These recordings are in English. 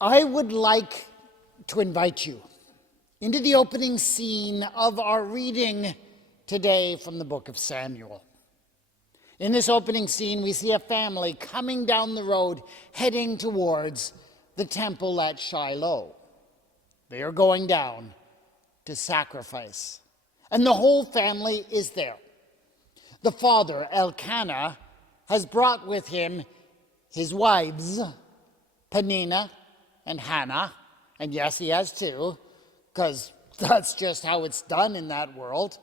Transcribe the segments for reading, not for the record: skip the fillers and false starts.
I would like to invite you into the opening scene of our reading today from the book of Samuel. In this opening scene, we see a family coming down the road, heading towards the temple at Shiloh. They are going down to sacrifice, and the whole family is there. The father, Elkanah, has brought with him his wives, Peninnah and Hannah, and yes, he has two, because that's just how it's done in that world.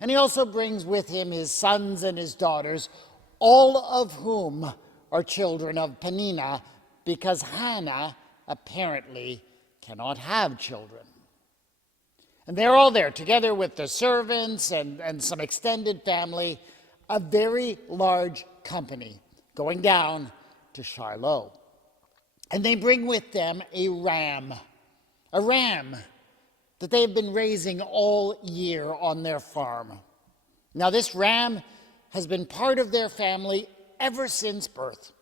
And he also brings with him his sons and his daughters, all of whom are children of Peninnah, because Hannah apparently cannot have children. And they're all there, together with the servants and some extended family, a very large company, going down to Shiloh. And they bring with them a ram that they have been raising all year on their farm. Now, this ram has been part of their family ever since birth.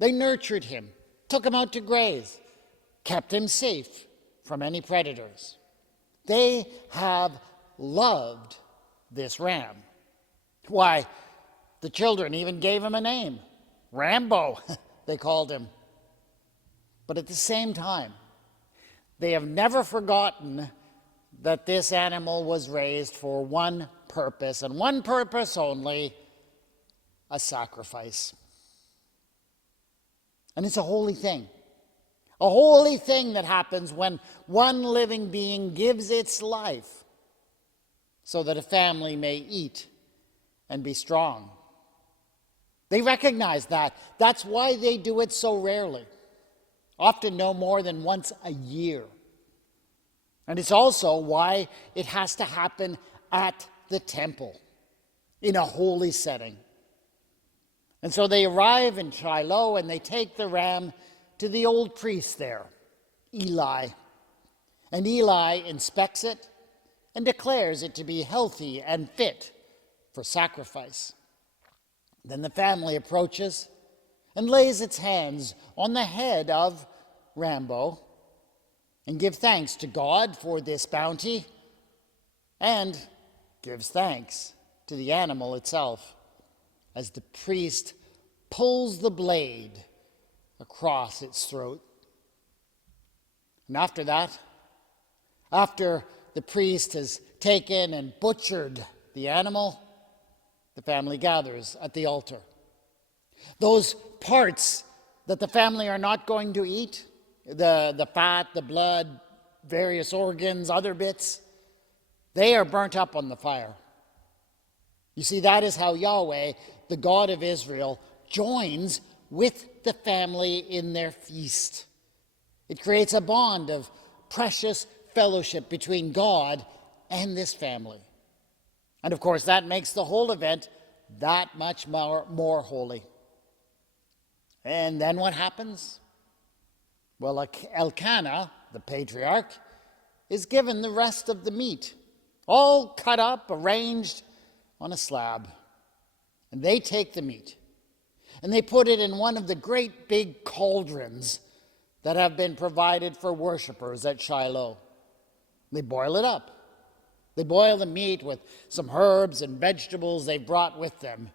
They nurtured him, took him out to graze, kept him safe from any predators. They have loved this ram. Why, the children even gave him a name. Rambo, they called him. But at the same time, they have never forgotten that this animal was raised for one purpose, and one purpose only: a sacrifice. And it's a holy thing that happens when one living being gives its life so that a family may eat and be strong. They recognize that. That's why they do it so rarely, often no more than once a year. And it's also why it has to happen at the temple, in a holy setting. And so they arrive in Shiloh and they take the ram to the old priest there, Eli. And Eli inspects it and declares it to be healthy and fit for sacrifice. Then the family approaches and lays its hands on the head of Rambo and give thanks to God for this bounty, and gives thanks to the animal itself as the priest pulls the blade across its throat. And after that, after the priest has taken and butchered the animal, the family gathers at the altar. Those parts that the family are not going to eat, the fat, the blood, various organs, other bits, they are burnt up on the fire. You see, that is how Yahweh, the God of Israel, joins with the family in their feast. It creates a bond of precious fellowship between God and this family. And of course, that makes the whole event that much more holy. And then what happens? Well, Elkanah, the patriarch, is given the rest of the meat, all cut up, arranged on a slab. And they take the meat, and they put it in one of the great big cauldrons that have been provided for worshipers at Shiloh. They boil it up. They boil the meat with some herbs and vegetables they brought with them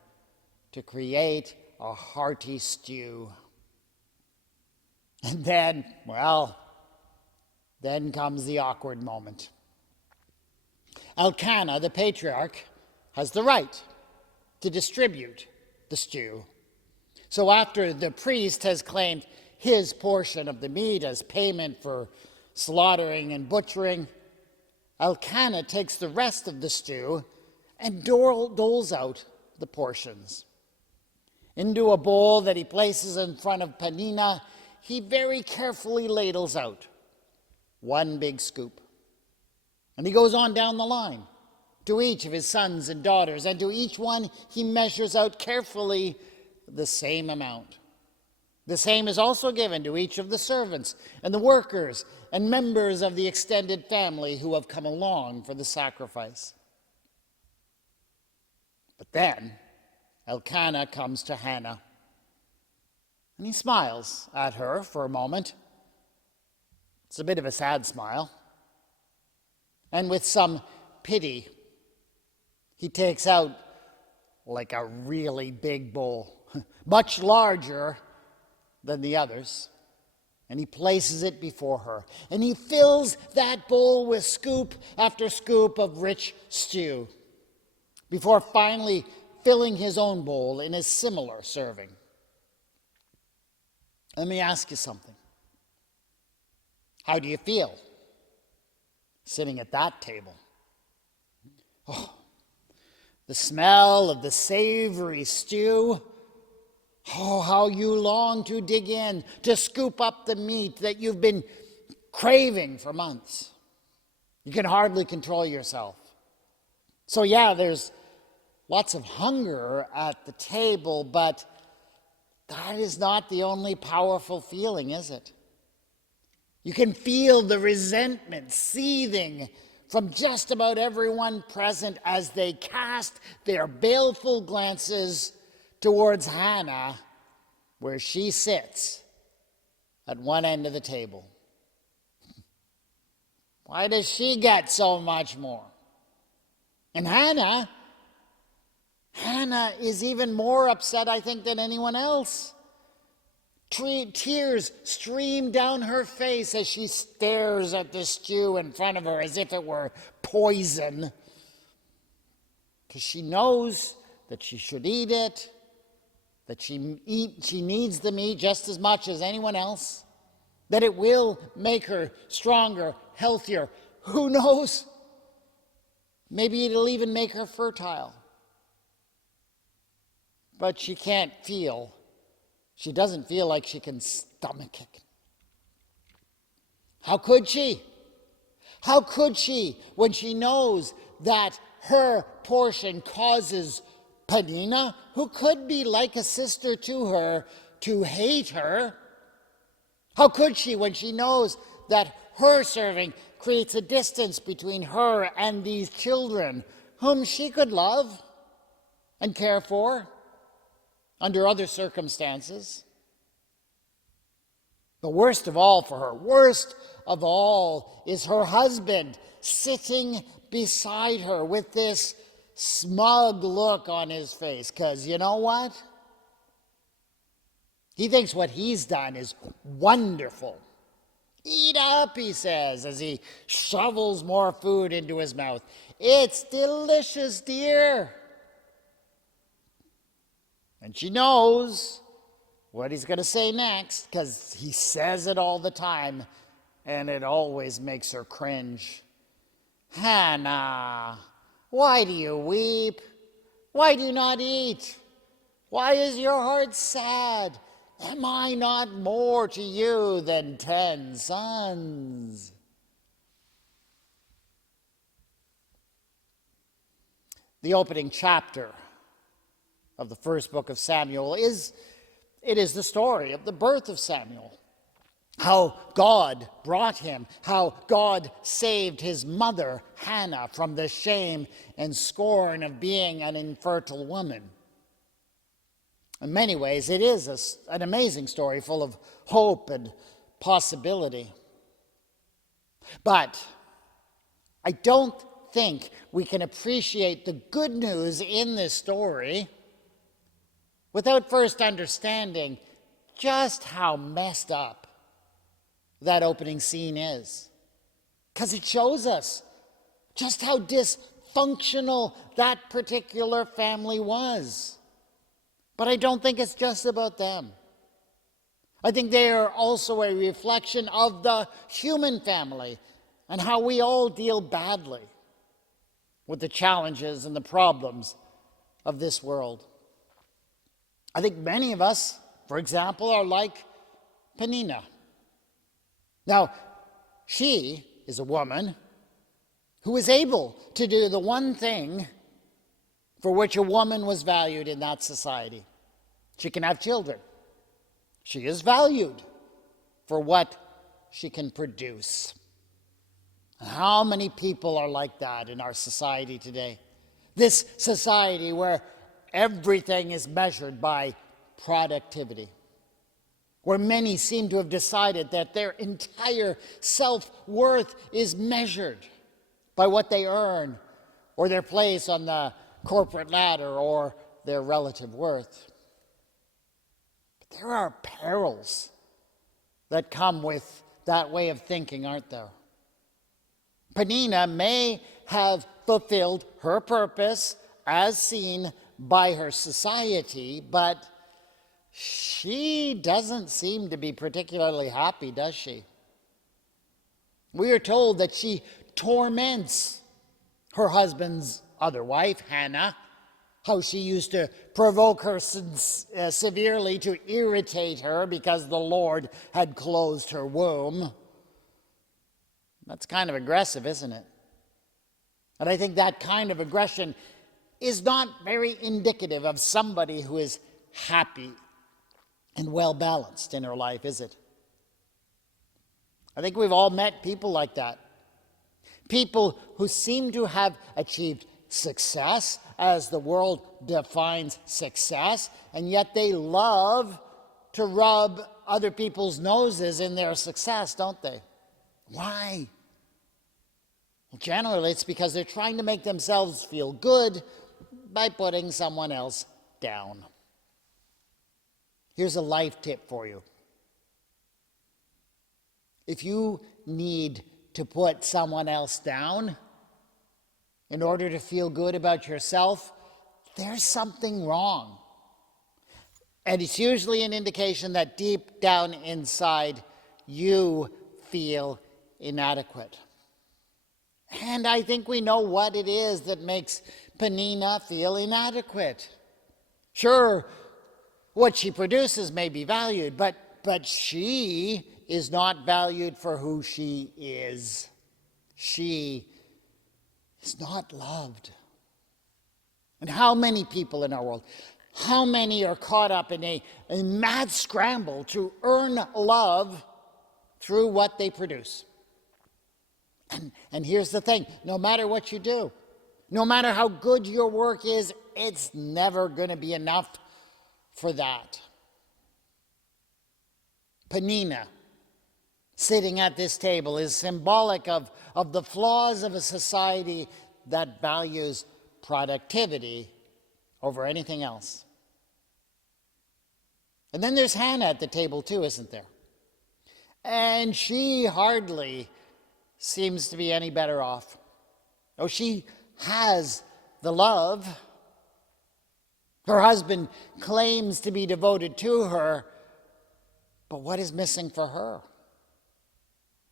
to create a hearty stew. And then, then comes the awkward moment. Elkanah, the patriarch, has the right to distribute the stew. So after the priest has claimed his portion of the meat as payment for slaughtering and butchering, Elkanah takes the rest of the stew and doles out the portions. Into a bowl that he places in front of Peninnah, he very carefully ladles out one big scoop. And he goes on down the line to each of his sons and daughters, and to each one he measures out carefully the same amount. The same is also given to each of the servants and the workers and members of the extended family who have come along for the sacrifice. But then Elkanah comes to Hannah. And he smiles at her for a moment. It's a bit of a sad smile. And with some pity, he takes out like a really big bowl, much larger than the others, and he places it before her. And he fills that bowl with scoop after scoop of rich stew, before finally filling his own bowl in a similar serving. Let me ask you something. How do you feel sitting at that table? Oh, the smell of the savory stew. Oh, how you long to dig in, to scoop up the meat that you've been craving for months. You can hardly control yourself. So yeah, there's lots of hunger at the table, but that is not the only powerful feeling, is it? You can feel the resentment seething from just about everyone present as they cast their baleful glances towards Hannah, where she sits at one end of the table. Why does she get so much more? And Hannah is even more upset, I think, than anyone else. Tears stream down her face as she stares at the stew in front of her as if it were poison. Because she knows that she should eat it, that she needs the meat just as much as anyone else, that it will make her stronger, healthier. Who knows? Maybe it'll even make her fertile. But she doesn't feel like she can stomach it. How could she? How could she when she knows that her portion causes Peninnah, who could be like a sister to her, to hate her? How could she when she knows that her serving creates a distance between her and these children whom she could love and care for under other circumstances? The worst of all for her, worst of all, is her husband sitting beside her with this smug look on his face. Because you know what? He thinks what he's done is wonderful. Eat up, he says, as he shovels more food into his mouth. It's delicious, dear. And she knows what he's going to say next, because he says it all the time, and it always makes her cringe. Hannah, why do you weep? Why do you not eat? Why is your heart sad? Am I not more to you than 10 sons? The opening chapter of the first book of Samuel is the story of the birth of Samuel. How God brought him, how God saved his mother, Hannah, from the shame and scorn of being an infertile woman. In many ways, it is an amazing story full of hope and possibility. But I don't think we can appreciate the good news in this story without first understanding just how messed up that opening scene is. Because it shows us just how dysfunctional that particular family was. But I don't think it's just about them. I think they are also a reflection of the human family and how we all deal badly with the challenges and the problems of this world. I think many of us, for example, are like Peninnah. Now, she is a woman who is able to do the one thing for which a woman was valued in that society. She can have children. She is valued for what she can produce. How many people are like that in our society today? This society where everything is measured by productivity. where many seem to have decided that their entire self-worth is measured by what they earn or their place on the corporate ladder or their relative worth. But there are perils that come with that way of thinking, aren't there? Penina may have fulfilled her purpose as seen by her society, but she doesn't seem to be particularly happy, does she? We are told that she torments her husband's other wife, Hannah, how she used to provoke her severely to irritate her because the Lord had closed her womb. That's kind of aggressive, isn't it? And I think that kind of aggression is not very indicative of somebody who is happy and well-balanced in her life, is it? I think we've all met people like that. People who seem to have achieved success as the world defines success, and yet they love to rub other people's noses in their success, don't they? Why? Well, generally, it's because they're trying to make themselves feel good by putting someone else down. Here's a life tip for you. If you need to put someone else down in order to feel good about yourself, there's something wrong. And it's usually an indication that deep down inside you feel inadequate. And I think we know what it is that makes Penina feel inadequate. Sure, what she produces may be valued, but she is not valued for who she is. She is not loved. And how many people in our world, how many are caught up in a mad scramble to earn love through what they produce? And here's the thing, no matter what you do, no matter how good your work is, it's never going to be enough for that. Penina, sitting at this table, is symbolic of the flaws of a society that values productivity over anything else. And then there's Hannah at the table too, isn't there? And she hardly seems to be any better off. Oh, she has the love. Her husband claims to be devoted to her, but what is missing for her?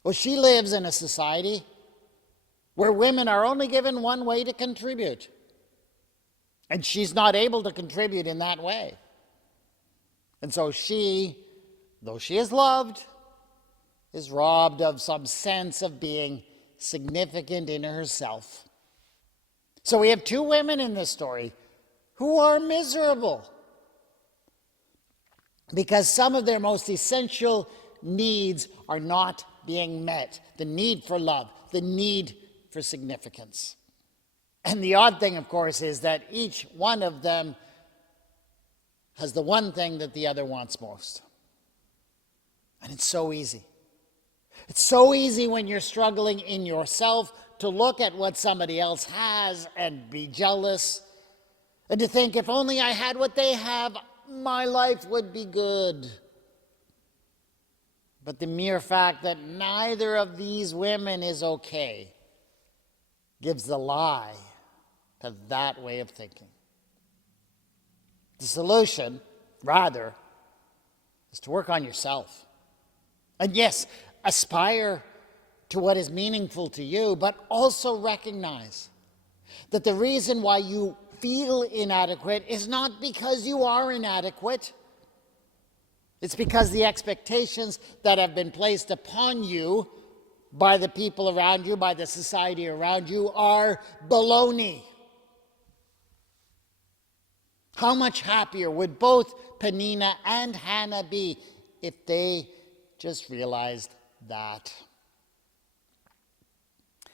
Well, she lives in a society where women are only given one way to contribute, and she's not able to contribute in that way. And so she, though she is loved, is robbed of some sense of being significant in herself. So we have two women in this story who are miserable because some of their most essential needs are not being met. The need for love, the need for significance. And the odd thing, of course, is that each one of them has the one thing that the other wants most. And it's so easy. It's so easy when you're struggling in yourself to look at what somebody else has and be jealous, and to think, if only I had what they have, my life would be good. But the mere fact that neither of these women is okay gives the lie to that way of thinking. The solution, rather, is to work on yourself. And yes, aspire to what is meaningful to you, but also recognize that the reason why you feel inadequate is not because you are inadequate. It's because the expectations that have been placed upon you by the people around you, by the society around you, are baloney. How much happier would both Penina and Hannah be if they just realized that?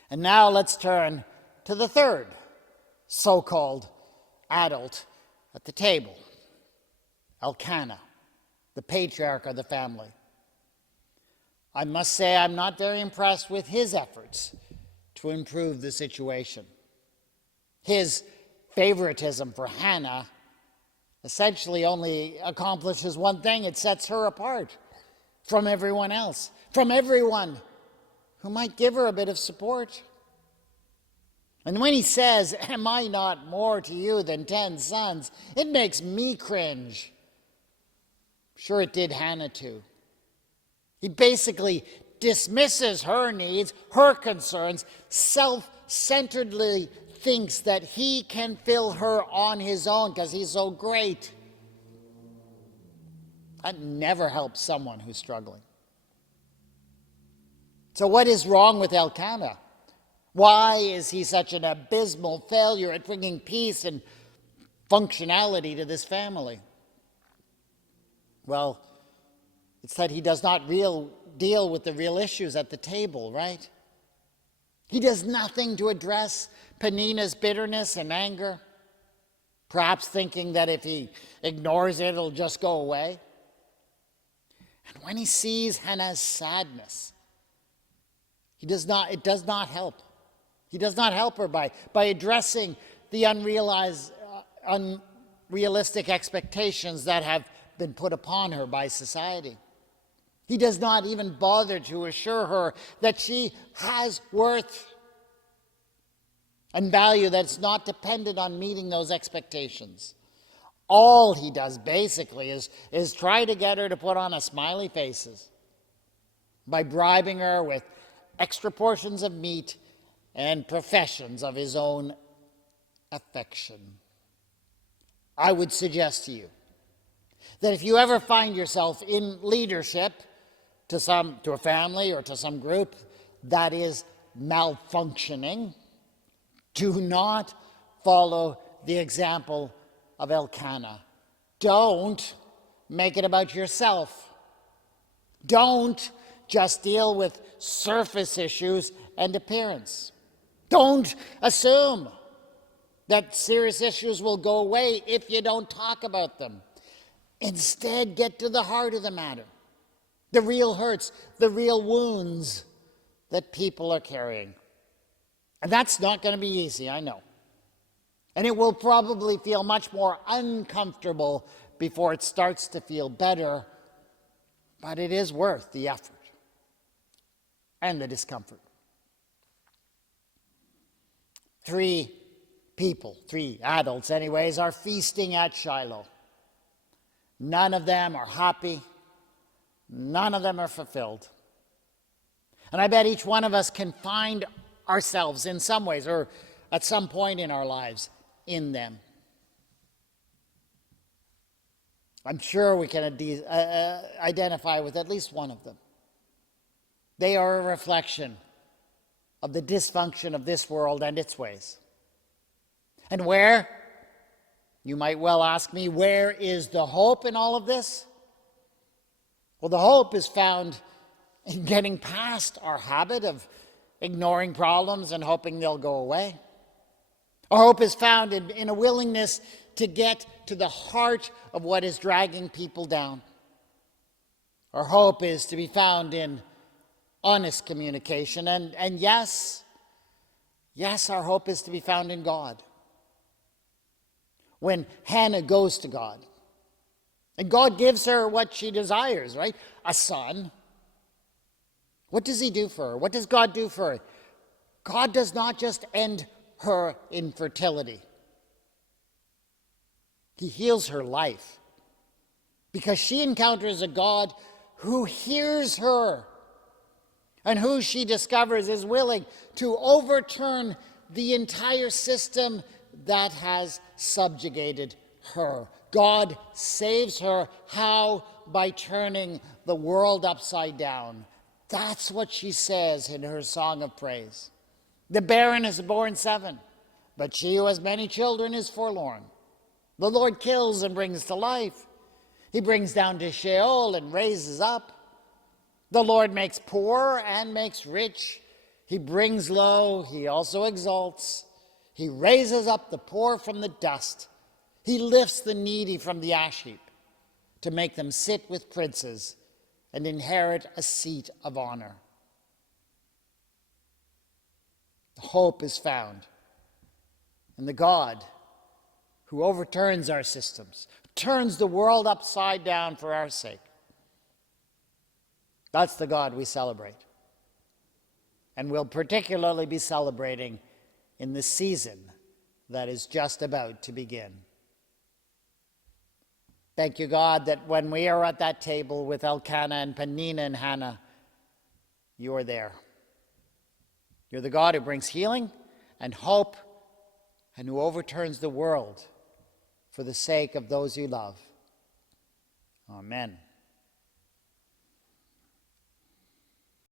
And now let's turn to the third so-called adult at the table, Elkanah. the patriarch of the family. I must say I'm not very impressed with his efforts to improve the situation. His favoritism for Hannah essentially only accomplishes one thing: it sets her apart from everyone else, from everyone who might give her a bit of support. And when he says, "Am I not more to you than 10 sons?" it makes me cringe. Sure, it did Hannah too. He basically dismisses her needs, her concerns, self-centeredly thinks that he can fill her on his own because he's so great. That never helps someone who's struggling. So what is wrong with Elkanah? Why is he such an abysmal failure at bringing peace and functionality to this family? Well, it's that he does not deal with the real issues at the table, right? He does nothing to address Peninnah's bitterness and anger, perhaps thinking that if he ignores it, it'll just go away. And when he sees Hannah's sadness, it does not help. He does not help her by addressing the unrealistic expectations that have been put upon her by society. He does not even bother to assure her that she has worth and value that's not dependent on meeting those expectations. All he does basically is try to get her to put on a smiley faces by bribing her with extra portions of meat and professions of his own affection. I would suggest to you that if you ever find yourself in leadership to a family or to some group that is malfunctioning, do not follow the example of Elkanah. Don't make it about yourself. Don't just deal with surface issues and appearance. Don't assume that serious issues will go away if you don't talk about them. Instead, get to the heart of the matter. The real hurts, the real wounds that people are carrying. And that's not going to be easy, I know. And it will probably feel much more uncomfortable before it starts to feel better, but it is worth the effort and the discomfort. 3 people, 3 adults anyways, are feasting at Shiloh. None of them are happy. None of them are fulfilled. And I bet each one of us can find ourselves in some ways or at some point in our lives in them. I'm sure we can identify with at least one of them. They are a reflection of the dysfunction of this world and its ways. And where? You might well ask me, where is the hope in all of this? Well, the hope is found in getting past our habit of ignoring problems and hoping they'll go away. Our hope is found in a willingness to get to the heart of what is dragging people down. Our hope is to be found in honest communication. And yes, our hope is to be found in God. When Hannah goes to God, and God gives her what she desires, right? A son. What does he do for her? What does God do for her? God does not just end her infertility. He heals her life because she encounters a God who hears her and who she discovers is willing to overturn the entire system that has subjugated her. God saves her. How? By turning the world upside down. That's what she says in her song of praise. The barren is born 7, but she who has many children is forlorn. The Lord kills and brings to life. He brings down to Sheol and raises up. The Lord makes poor and makes rich. He brings low, he also exalts. He raises up the poor from the dust. He lifts the needy from the ash heap. to make them sit with princes and inherit a seat of honor. Hope is found in the God who overturns our systems, turns the world upside down for our sake. That's the God we celebrate. And we'll particularly be celebrating in the season that is just about to begin. Thank you, God, that when we are at that table with Elkanah and Peninnah and Hannah, you are there. You're the God who brings healing and hope and who overturns the world for the sake of those you love. Amen.